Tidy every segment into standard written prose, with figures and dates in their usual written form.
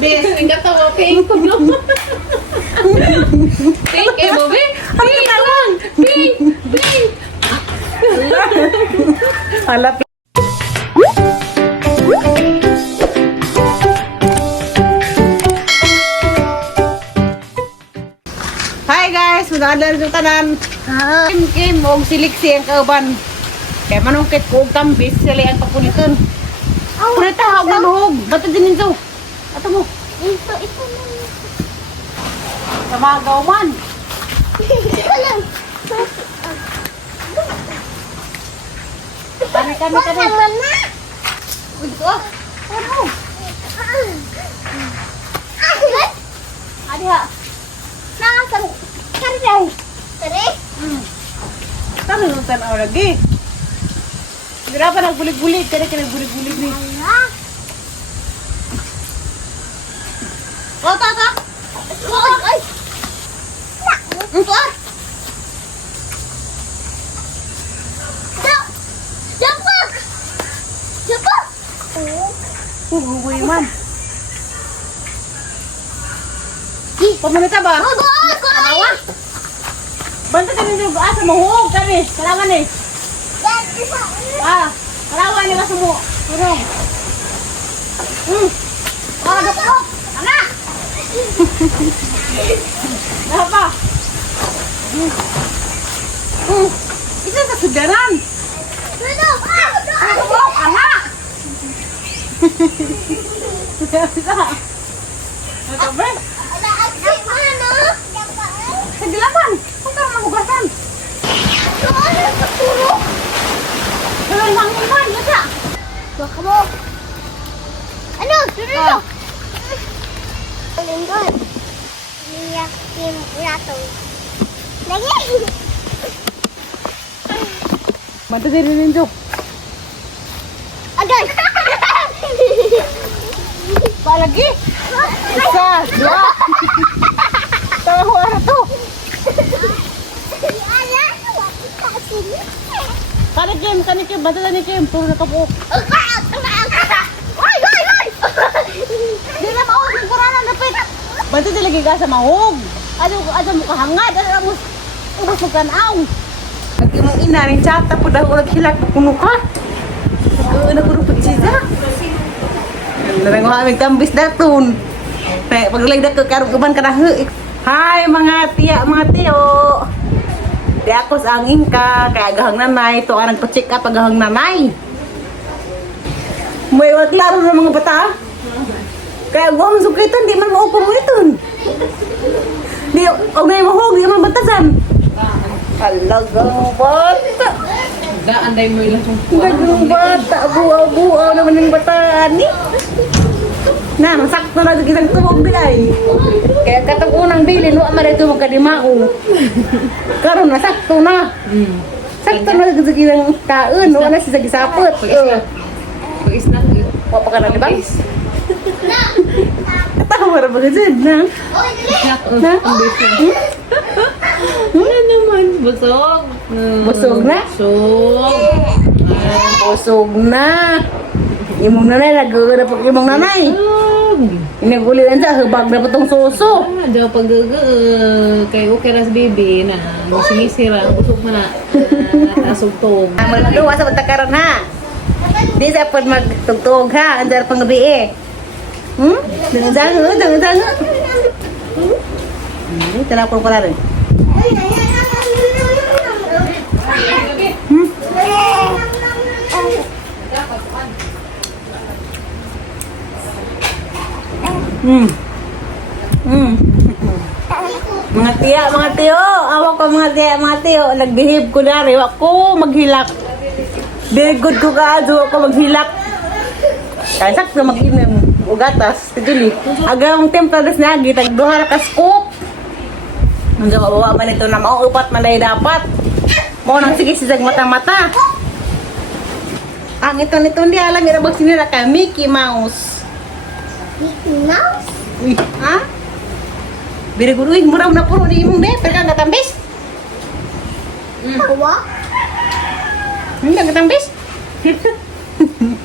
Bes, ang katawa, pink ko, no? Pink, eh, Bobby? Pink lang! Pink! Pink! Hala. Hi guys, madadala yung tanan. Kim og siliksi ang kauban. Kaya manungkit ko og tambis sila ang pakuliton. Kunita hawag na luhog. Bato din nito. Ato mo. Ito na. Sa mga gawman. Ito lang. Kami. Sama na. Ito. Ano? Adi ha. Nakasang. Kari daw. Kari? Kami nung tanaw lagi. Gira pa nagbulig-bulig. Kaya nagbulig-bulig ni. Oh, tata. Ay. Ito ah. Japak. Japak. Huwag man. Pamanita ba? Oh, Kalawa. Banta ka nito ba sa mahog kami. Kalawa ni. Kalawa ni ba sa mo? Turong. Ano ko? Ana. Apa? Ito sa sudaran. Ano ko? Ana. Ito ba? Sa gilaban. Kung ka mahugasan. Ay, mangin yata. Baka mo. Ano? Dito. Linggon. Niyak tim rato. Lagi. Banta din ninyo. Agay. Palagi. Isa, dua. Tahu ara to. Ala, wala ka sini. Kanikim, banta din Kim. Puro na kapo. Oy. Di na mao sa kuranan dapit. Banta din lagi ka sa mahog. Ano mo kahangad, ano mo ubos mo kanaw. Pag imong ina rin chata po daw naghilak kuno ka. Ano ko rupot siya. Larang ko aming tambis daton. Paglalay dak karong uban ka na. Hi mga tiya, mga tiyo. Di ako sa ang ingka, kaya agahang nanay, to ang nagpa-check up agahang nanay. May klaro ng mga bata. Kaya guwang sukitan, di man maupong iton. Di, o may mahog, di man batasan. Halagang bata. Daan day mo ilang Halagang bata, buaw-buaw naman yung bataan ni. Na, masakto na isang tubog di ay. Kaya katong unang bilin, no, ama dito magkadimao. Karon na, sakto na. Sakto na sa isang kaon, no, na siya gisapot. Pag-is na. Wapa ka na, di ba? Katawa na ba ka dyan, na? Na? Ano naman? Busog. Busog na? Busog. Busog na. Imong nanay, nag-uura po imong nanay. Inagulilan sa hubag na po tong suso. Diyo pag kay okay ras baby na ngisi-ngisira, busog mo na. Asugtog. Magduwa sa patakaran ha. Di sa pag magtugtog ha. Andar pang gabi eh. Dangan-dangan. Tinapon ko na rin. Mga tiyo, awak ko mga tiyo, nagbihib ko na rin, ako maghilak. Very good ko ka, ako maghilak. Kaya sakto mag-inom, ugatas, tigili. Agang templadas na, gitag duhara ka scoop. Ang gawa man ito na mauupat man na dapat. Mo nang sige sisag mata-mata. Ang ito nito hindi alam, irabag sinira ka, Mickey Mouse. Mickey Mouse? Uy, ha? Very good. Uy, muraw na puro ni imong ne. Pero ka natambis? Kawa? Hindi ka natambis?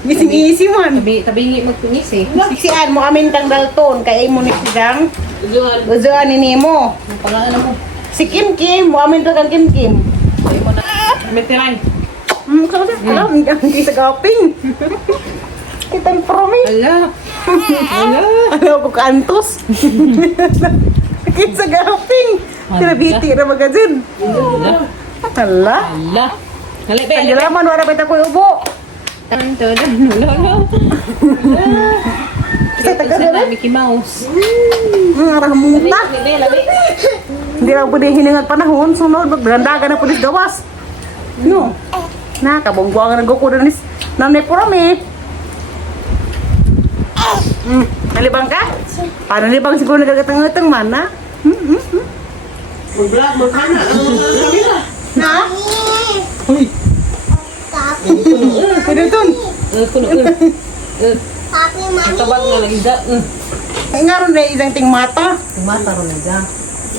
Gising-isi man. Tabingi magtunis eh. Siksian mo amin kang Dalton. Kaya mo ni sidang. Ujuan. Uzuan ni mo. Ang pangalan mo. Si Kim Kim. Mo amin to kang Kim Kim. Ay mo na. Meteray. Alam, hindi sa gaping. Kitang promi. Ala. Ala. Ano ko kantos? Kita sa gaping. Tinabiti na magazin. Ala. Hala. Ala. Halip Ang eh. galaman, wala pa ito ko ubo. Tanto na. Lolo. Kasi taga Sa na. Mickey Mouse. Arang muta. Labi. Hindi lang po din hiningat panahon. Sunod, maglandagan na po din gawas. No. Nakabongbuang ang nagkukunan nis. Nanay po rami. Nalibang ka? Paano nalibang siguro nagagatang-gatang man, ha? Mag-vlog mo ka na. Na? Uy. Pwede dun. Kuno. Ang tabag nga lang ida. Ay nga ron na isang ting mata. Mata ron na ida.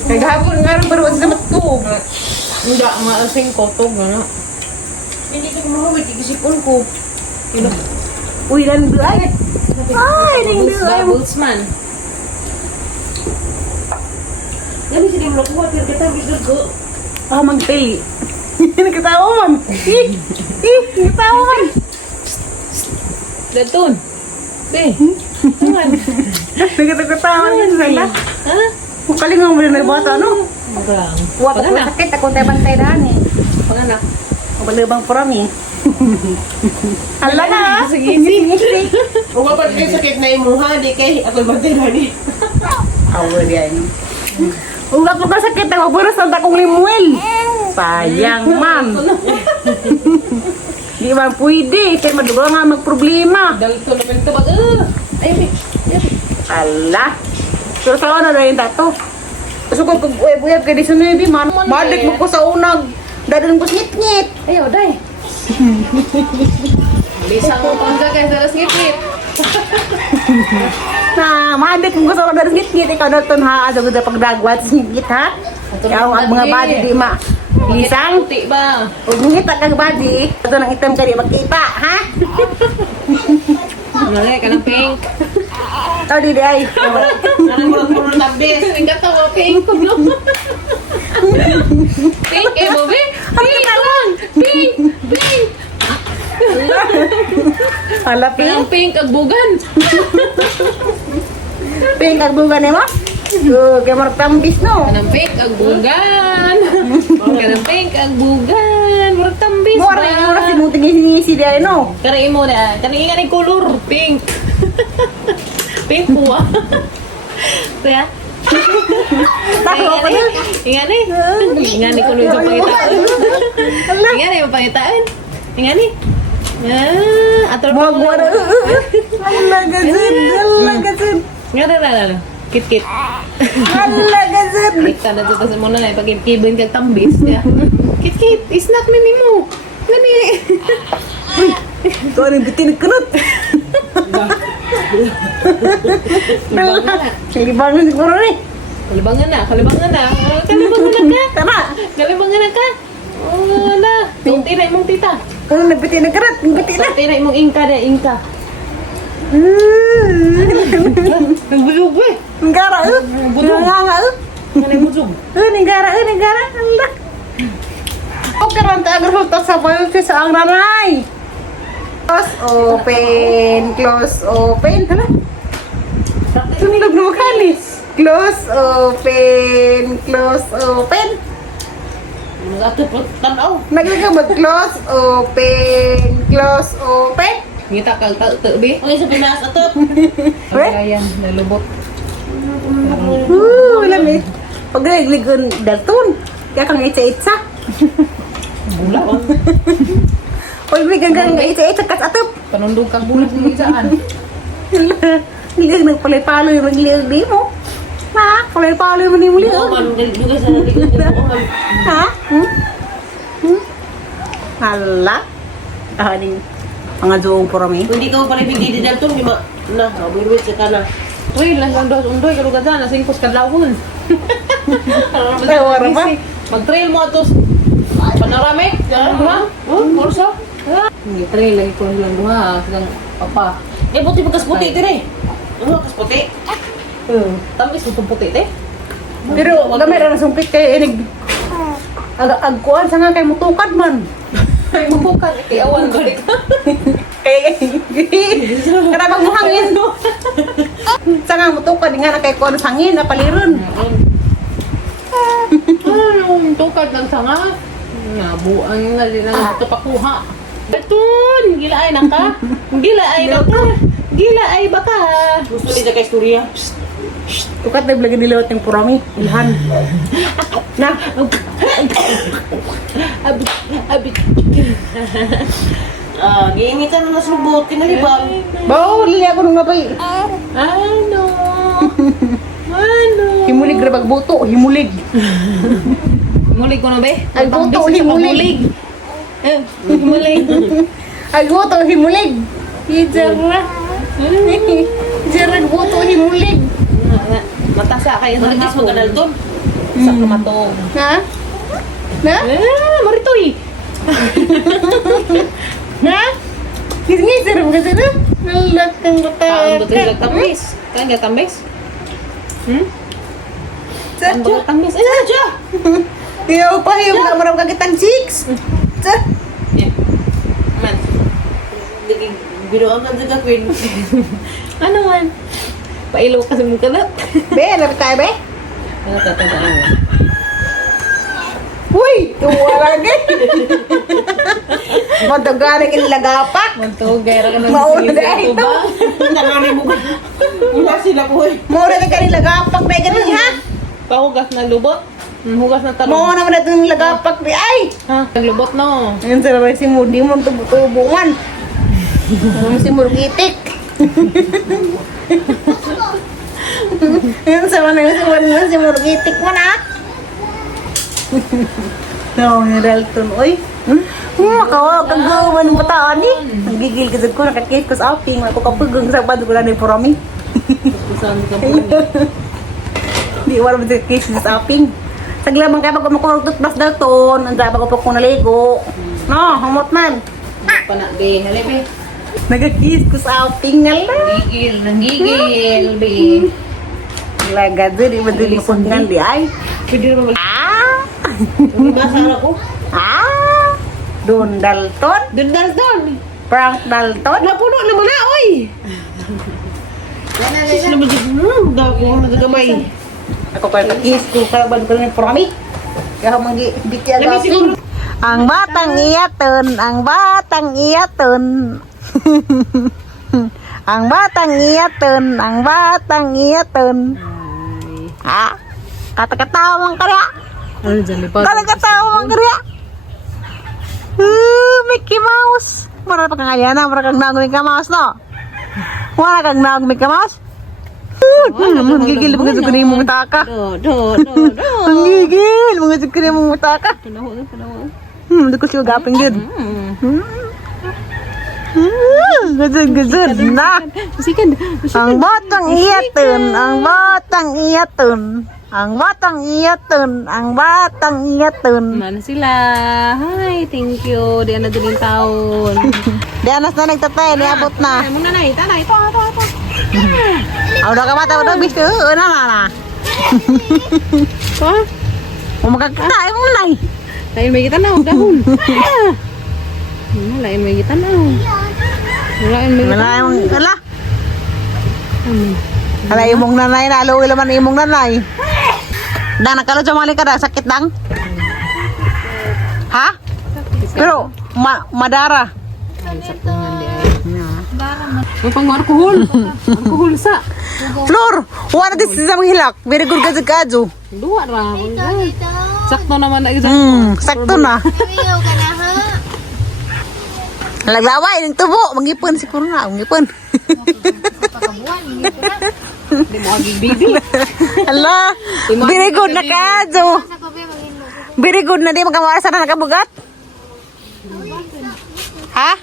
Kaya gahapon nga ron pero sa matug. Hindi, maalasing kotog na. Hindi ko mahawit, ikisipon ko. Uy, nando ay. Ay, nando ay. Bootsman. Gani sila mo nakuha, pero kita bisod ko. Ah, magpili. Nagkatawan. Nagkatawan. Datun. Be. Tungan. Nagkatawan yun sila. Ha? Kalingang mo na bata, no? Marang. Wala ko Panganak. sakit, ako tayo bantay daan eh. Panganak. Balibang parami. Hala na. Sige. Kung kapag kayo sakit na imuha, di kay ako'y bantay na ni. Awal yan. Kung ako ka sakit, ako buras ang takong limuel. Sayang, ma'am. Di man pwede. Kaya madugo nga magproblema. Dalito na may tabag. Ay, be. Ala. So, sa ano na yung tato? So, kung uyab-uyab ka di sa nubi, man. Balik mo ko sa unag. Dadun ko ngit-ngit. Ayaw, day. Bisa mo pang jaga sa ngit-ngit. Na, madik mo ko sa unag ngit-ngit. Ikaw na ito ha. Asa ko na pagdagwat sa ngit ha. Kaya ang mga body di ma. Isang. Puti ba? Huwag ngit kag body. Ito nang item ka di magkita. Ha? Nalay ka ng pink. Oh, di ay. Anong murag-murag tabis. Pink ka to, pink. Pink, eh, bobe? Pink lang. Pink. Pink. Hala, Kanang pink. pink, agbugan. Pink kag bugan mo? Kaya marag tambis no. Kanang pink, agbugan. Kanang pink, agbugan. Murag tambis Mo rin mo si muting isi di ay no. Kanang imo na. Kanang nga ni color, pink. Pink puwa. Kaya? Tako pa din. Ingani. Ingani ko nung pangitaan. Ingani mo pangitaan. Ingani. Ator Mo gua. Hala gazin, hala gazin. Ngada na. Kit-kit. Hala gazin. Kita na dito sa muna na pag-ibin kag tambis. Kit-kit. Snack na nimo. Gani. Tuan yung bitin kenut. Kalibangan siguro ni. Kalibangan na. Kalibangan na ka. Tama. Kalibangan na ka. Oh, wala. Tunti na imong tita. Kung nagbitin na kenut, nagbitin na. Tunti na imong ingka na ingka. Nagbulog eh. Negara Nga. Kanay busog. Negara. Allah. Okay, ranta agar hulta sa bayo sa ang nanay. Close, open. Hala. Sumilag na makanis. Close, open. Ato po tanaw. Naglagamag close, open. Ngita kag tabi. Okay, sa Pinas, ato. Ayan, nalubot. Lami. Pag-ligon dalton. Kaya kang itsa-itsa. Bula. Oy, may ganggang itsa-itsa kas atop. Panundog kag bulat ni saan. Liag nagpalay-palo yung magliag di mo. Ha? Palay-palo yung muli Oo, man, juga sa nalikod. Ha? Hala. Aning mga zoong po rami. Hindi ka mo pala bigay di dalton, di ma. Na, mabirwit sa kana. Uy, lang dos undoy kalu kada na singkos kadlawon. Ay, wala ba? Mag-trail mo atos. Panoramic. Ha? Oh, kurso. Hindi tali lagi ko lang duha kang papa. Eh, buti pagkas puti, dire. Ano, kas puti? Tamis mo puti te. Pero gamay ra sumpit kay inig. Agkuan sa nga kay mutukad man. Ay bubukan kay awan ko. Kay karabang mo hangin. Sa nga mutukad nga na kay kuan sa hangin na paliron. Ano, tukad lang sanga. Nabuang na din ang ito pakuha. Betun, gila ay naka. Gila ay naka. Gila ay baka. Gusto din kay istorya. Tukat na blagi nilawat ng purami. Ilhan. Na. Abit, abit. Ah, giingitan na naslubot, kinalibag. Bawo, lili ako nung ngabay. Ano? Ano? Himulig ra bagbuto, himulig. Mulig ko na ba? Ay, buto, himulig. Himulig. Ay, buto, himulig. Hijara. Hijara, buto, himulig. Matasa kayo sa Maritis mo hapon. ganal doon. Sa kamatong. Ha? Na? Maritoy. Ha? Ngis-ngisir mo kasi na? Nalakang Kaan ba bata. tayo tambis? Kaan ka tambis? Kaan ba tambis? Eh, Sadya! Tiyo pa yung namarang kagitang chicks. Sa? man. Binuang ka sa queen. Ano man? Pailaw kasi mo kalat. Be, lapit tayo, be? Ano tatandaan mo? Uy! Tuwa lagi. Matugaling ilagapak. Mantugay ra ka ng Mauna sige na ko ito. ba? Nangali mo ka. Wala sila po eh. Mura na ka ilagapak, be. Ganun ha? Pahugas ng lubot. Hugas ng talong. Mura naman na itong ilagapak, be. Ay! Ha? Naglubot no. Ngayon sa babay si Moody mo tubo-tubungan. Si Murgitik. Ngayon sa manang si Murgitik mo na. No, ni Dalton. Uy. Makawag kang gawan ng bataan eh. Nagigil ka ko, nakakit ko sa aping. Ako kapugang sa bado ko na ng porami. Saan ka po? Di wala mo sa case sa aping. Saglamang kaya pag makuha tutbas Dalton, ang daba ko pa kung naligo. No, hamot man. Panagbe, halibe. Nagkakis ko sa aping nga lang. Gigil, nanggigil, be. Laga doon, di madali po nga di ay. Pwede naman wala. Hindi ba sa ko? Don Dalton? Doon Dalton. Frank Dalton? Napuno naman na, oy! Sis naman dyan. Dako ko nagagamay. Ako pa nagkakis ko, kalaban ko na ng porami. Kaya mangi, biti ang Labi siguro. Ang batang iyaton, ang batang iyaton. Ang batang iyaton, ang batang iyaton. Ha? Katakatawang kaya. Ano dyan, lipat? Katakatawang kaya. Mickey Mouse. Mara pa kang ayana, mara kang naong Mickey Mouse, no? Mara kang naong Mickey Mouse. Gigil mga sukuri mong taka. Do. Ang gigil mga sukuri mong taka. Kanaho. Hindi ko siya gaping yun. Gazad na. Sikan. Ang batang iyaton, ang batang iyaton. Ang batang iyaton, ang batang iyaton. Mana sila? Hi, thank you. Di na din taon. Dianas na nagtatay, niabot na. Ay, muna na, tanay. Ito. Aw daw ka mata, daw bisto, na. Ha? Umakakita mo na. Lain may kita na, dahon. Lain may kita na. Lain may kita. Wala. Ala imong nanay na, alo ilaman imong nanay. Dang nakalo sa mga likada, sakit dang. Ha? Pero madara. May pang alcohol. Alcohol sa. Flor, wala din sa mga hilak. Very good ka sa kadyo. Dua ra. Sakto naman na isa. Sakto na. Ayaw ka na ha. Laglaway ng tubo, mangipon siguro na, mangipon. Pagkabuhan, hindi ko na. Di mo aging baby. Ala, very good na kadyo. Sa kabe, maging mo. Very good na di makamawala sana nakabugat. Ha?